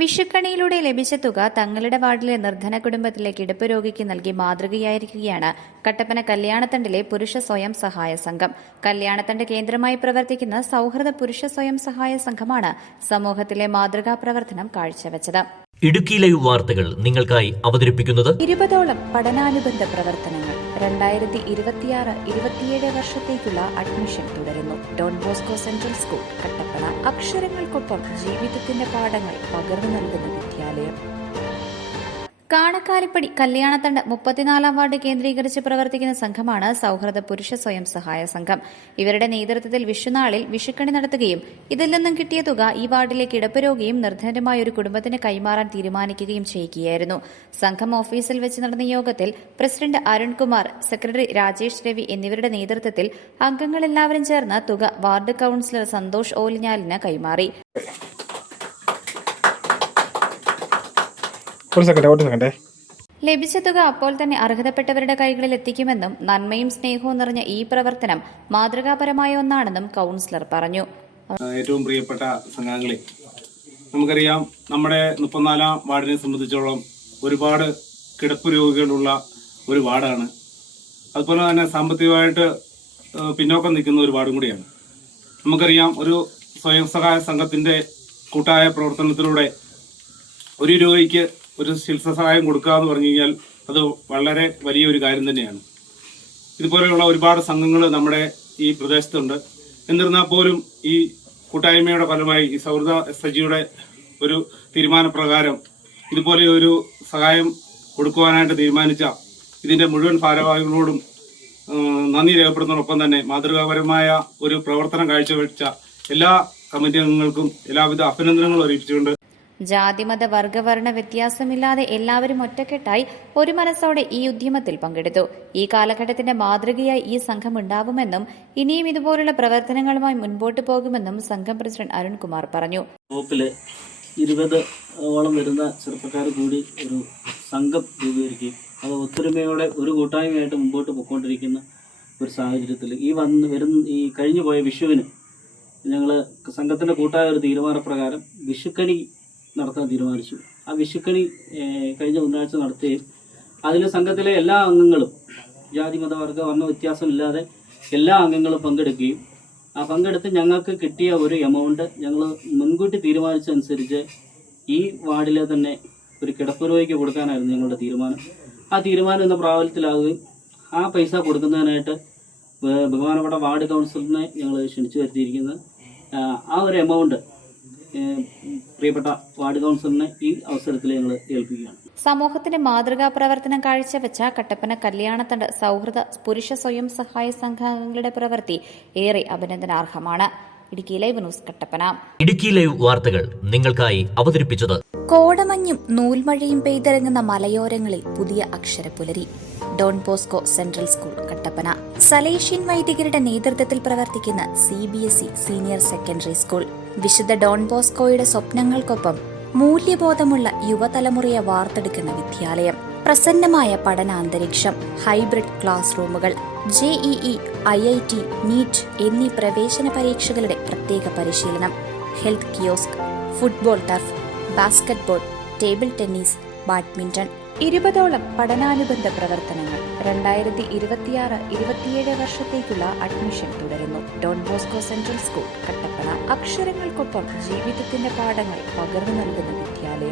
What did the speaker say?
വിഷുക്കണിയിലൂടെ ലഭിച്ച തുക തങ്ങളുടെ വാർഡിലെ നിർധന കുടുംബത്തിലെ കിടപ്പ് രോഗിക്ക് നൽകി മാതൃകയായിരിക്കുകയാണ് കട്ടപ്പന കല്യാണത്തണ്ടിലെ പുരുഷ സ്വയം സഹായ സംഘം. കല്യാണത്തണ്ട് കേന്ദ്രമായി പ്രവർത്തിക്കുന്ന സൌഹൃദ പുരുഷ സ്വയം സഹായ സംഘമാണ് സമൂഹത്തിലെ മാതൃകാ പ്രവർത്തനം കാഴ്ചവെച്ചത്. ഇടുക്കി ലൈവ് വാർത്തകൾ നിങ്ങൾക്കായി അവതരിപ്പിക്കുന്നത് 20ഓളം പഠനാനുബന്ധ പ്രവർത്തനങ്ങൾ. 2026-27 വർഷത്തേക്കുള്ള അഡ്മിഷൻ തുടരുന്നു. Don Bosco central school Kattappana. അക്ഷരങ്ങൾക്കൊപ്പം ജീവിതത്തിന്റെ പാഠങ്ങൾ പകർന്നു നൽകുന്ന വിദ്യാലയം. കാണക്കാലിപ്പടി കല്യാണത്തണ്ട് 34-ാം വാർഡ് കേന്ദ്രീകരിച്ച് പ്രവർത്തിക്കുന്ന സംഘമാണ് സൌഹൃദ പുരുഷ സ്വയം സഹായ സംഘം. ഇവരുടെ നേതൃത്വത്തിൽ വിഷുനാളിൽ വിഷുക്കണി നടത്തുകയും ഇതിൽ നിന്നും കിട്ടിയ തുക ഈ വാർഡിലെ കിടപ്പ് രോഗിയും നിർധനരുമായ ഒരു കുടുംബത്തിന് കൈമാറാൻ തീരുമാനിക്കുകയും ചെയ്യുകയായിരുന്നു. സംഘം ഓഫീസിൽ വെച്ച് നടന്ന യോഗത്തിൽ പ്രസിഡന്റ് അരുൺകുമാർ, സെക്രട്ടറി രാജേഷ് രവി എന്നിവരുടെ നേതൃത്വത്തിൽ അംഗങ്ങളെല്ലാവരും ചേർന്ന് തുക വാർഡ് കൌൺസിലർ സന്തോഷ് ഓലിഞ്ഞാലിന് കൈമാറി. ലഭിച്ച തുക അപ്പോൾ തന്നെ അർഹതപ്പെട്ടവരുടെ കൈകളിൽ എത്തിക്കുമെന്നും നന്മയും സ്നേഹവും നിറഞ്ഞ ഈ പ്രവർത്തനം മാതൃകാപരമായ ഒന്നാണെന്നും കൌൺസിലർ പറഞ്ഞു. ഏറ്റവും പ്രിയപ്പെട്ട സംഘാംഗങ്ങളെ, നമുക്കറിയാം, നമ്മുടെ 34-ാം വാർഡിനെ സംബന്ധിച്ചോളം ഒരുപാട് കിടപ്പ് രോഗികളുള്ള ഒരു വാർഡാണ്. അതുപോലെ തന്നെ സാമ്പത്തികമായിട്ട് പിന്നോക്കം നിൽക്കുന്ന ഒരു വാർഡും കൂടിയാണ്. നമുക്കറിയാം, ഒരു സ്വയം സഹായ സംഘത്തിന്റെ കൂട്ടായ പ്രവർത്തനത്തിലൂടെ ഒരു രോഗിക്ക് ഒരു ചികിത്സ സഹായം കൊടുക്കുക എന്ന് പറഞ്ഞു കഴിഞ്ഞാൽ അത് വളരെ വലിയൊരു കാര്യം തന്നെയാണ്. ഇതുപോലെയുള്ള ഒരുപാട് സംഘങ്ങൾ നമ്മുടെ ഈ പ്രദേശത്തുണ്ട്. എന്നിരുന്നാൽ പോലും ഈ കൂട്ടായ്മയുടെ ഫലമായി ഈ സൗഹൃദ SHGയുടെ ഒരു തീരുമാനപ്രകാരം ഇതുപോലെ ഒരു സഹായം കൊടുക്കുവാനായിട്ട് തീരുമാനിച്ച ഇതിന്റെ മുഴുവൻ ഭാരവാഹികളോടും നന്ദി രേഖപ്പെടുന്നതോടൊപ്പം തന്നെ മാതൃകാപരമായ ഒരു പ്രവർത്തനം കാഴ്ചവെച്ച എല്ലാ കമ്മിറ്റി അംഗങ്ങൾക്കും എല്ലാവിധ അഭിനന്ദനങ്ങളും അറിയിച്ചുകൊണ്ട് ജാതിമത വർഗവർണ്ണ വ്യത്യാസമില്ലാതെ എല്ലാവരും ഒറ്റക്കെട്ടായി ഒരു മനസ്സോടെ ഈ ഉദ്യമത്തിൽ പങ്കെടുത്തു. ഈ കാലഘട്ടത്തിന്റെ മാതൃകയായി ഈ സംഘം ഉണ്ടാവുമെന്നും ഇനിയും ഇതുപോലുള്ള പ്രവർത്തനങ്ങളുമായി മുൻപോട്ട് പോകുമെന്നും സംഘം പ്രസിഡന്റ് അരുൺകുമാർ പറഞ്ഞു. 20ഓളം വരുന്ന ചെറുപ്പക്കാർ കൂടി ഒരു സംഘം രൂപീകരിക്കുകയും അത് ഒത്തൊരുമയോടെ ഒരു കൂട്ടായ്മയായിട്ട് മുമ്പോട്ട് പോയിക്കൊണ്ടിരിക്കുന്ന ഒരു സാഹചര്യത്തിൽ ഈ കഴിഞ്ഞു പോയ വിഷുവിന് ഞങ്ങൾ സംഘത്തിന്റെ കൂട്ടായ ഒരു തീരുമാനപ്രകാരം വിഷുക്കണി നടത്താൻ തീരുമാനിച്ചു. ആ വിഷുക്കണി കഴിഞ്ഞ ബുധനാഴ്ച നടത്തുകയും അതിൽ സംഘത്തിലെ എല്ലാ അംഗങ്ങളും ജാതി മത വർഗ വർണ്ണ വ്യത്യാസമില്ലാതെ എല്ലാ അംഗങ്ങളും പങ്കെടുക്കുകയും ആ പങ്കെടുത്ത് ഞങ്ങൾക്ക് കിട്ടിയ ഒരു എമൗണ്ട് ഞങ്ങൾ മുൻകൂട്ടി തീരുമാനിച്ചതനുസരിച്ച് ഈ വാർഡിലെ തന്നെ ഒരു കിടപ്പ് രോഗിക്ക് കൊടുക്കാനായിരുന്നു ഞങ്ങളുടെ തീരുമാനം. ആ തീരുമാനം ഇന്ന് പ്രാബല്യത്തിലാവുകയും ആ പൈസ കൊടുക്കുന്നതിനായിട്ട് ബഹുമാനപ്പെട്ട വാർഡ് കൗൺസിലറിനെ ഞങ്ങൾ ക്ഷണിച്ചു വരുത്തിയിരിക്കുന്നത്. ആ ഒരു എമൗണ്ട് പ്രിയപ്പെട്ട വാർഡ് കൗൺസിലറിനെ ഈ അവസരത്തിൽ ഞങ്ങൾ ഏൽപ്പിക്കുകയാണ്. സമൂഹത്തിന്റെ മാതൃകാ പ്രവർത്തനം കാഴ്ചവെച്ച കട്ടപ്പന കല്യാണത്തണ്ട് സൌഹൃദ പുരുഷ സ്വയം സഹായ സംഘങ്ങളുടെ പ്രവൃത്തി ഏറെ അഭിനന്ദനാർഹമാണ്. Idukki live news Kattappana. Idukki live വാർത്തകൾ നിങ്ങൾക്കായി അവതരിപ്പിച്ചത് കോടമഞ്ഞും നൂൽമഴയും പെയ്തിറങ്ങുന്ന മലയോരങ്ങളിൽ പുതിയ അക്ഷരപ്പുലരി. Don Bosco central school Kattappana. Salesian വൈദികരുടെ നേതൃത്വത്തിൽ പ്രവർത്തിക്കുന്ന CBSE സീനിയർ സെക്കൻഡറി സ്കൂൾ. വിശുദ്ധ ഡോൺ ബോസ്കോയുടെ സ്വപ്നങ്ങൾക്കൊപ്പം മൂല്യബോധമുള്ള യുവതലമുറയെ വാർത്തെടുക്കുന്ന വിദ്യാലയം. പ്രസന്നമായ പഠനാന്തരീക്ഷം, ഹൈബ്രിഡ് ക്ലാസ് റൂമുകൾ, JEE, IIT, NEET എന്നീ പ്രവേശന പരീക്ഷകളുടെ പ്രത്യേക പരിശീലനം, health kiosk, football turf, basketball, table tennis, badminton. 20ഓളം പഠനാനുബന്ധ പ്രവർത്തനങ്ങൾ. 2026-27 വർഷത്തേക്കുള്ള അഡ്മിഷൻ തുടരുന്നു. Don Bosco central school Kattappana. അക്ഷരങ്ങൾക്കൊപ്പം ജീവിതത്തിന്റെ പാഠങ്ങൾ പകർന്നു നൽകുന്ന വിദ്യാലയം.